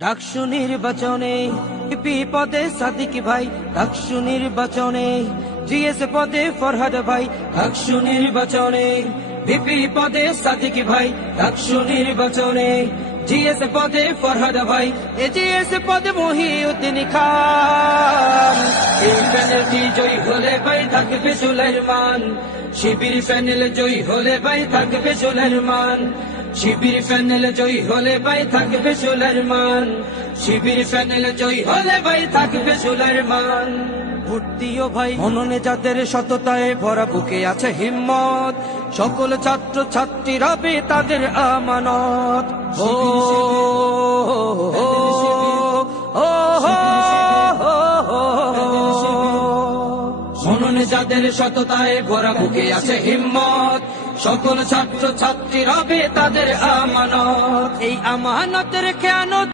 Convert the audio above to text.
ডাকসু নির্বাচনে বিপি পদে সাদিক ভাই, ডাকসু নির্বাচনে জিএস পদে ফরহাদ ভাই, ডাকসু নির্বাচনে বিপি পদে সাদিক ভাই, ডাকসু নির্বাচনে জিএস পদে ফরহাদ ভাই, জিএস পদে মহিউদ্দিন খান। এই প্যানেলটি জয়ী হলে ভাই থাকবে সুলাইমান, শিবির প্যানেল জয়ী হলে ভাই থাকবে সুলাইমান, শিবির প্যানেল জয়ী হলে ভাই থাকবে সুলাইমান, শিবির প্যানেল জয়ী হলে ভাই থাকবে সুলাইমান। ভোট দিও ভাই মননে যাদের সততায় ভরা, বুকে আছে হিম্মত, সকল ছাত্র ছাত্রীরা বে তাদের আমানত। ও মননে যাদের সততায় ভরা, বুকে আছে হিম্মত, সকল ছাত্র ছাত্রীরা বে তাদের আমানত। এই আমানতের খেয়ানত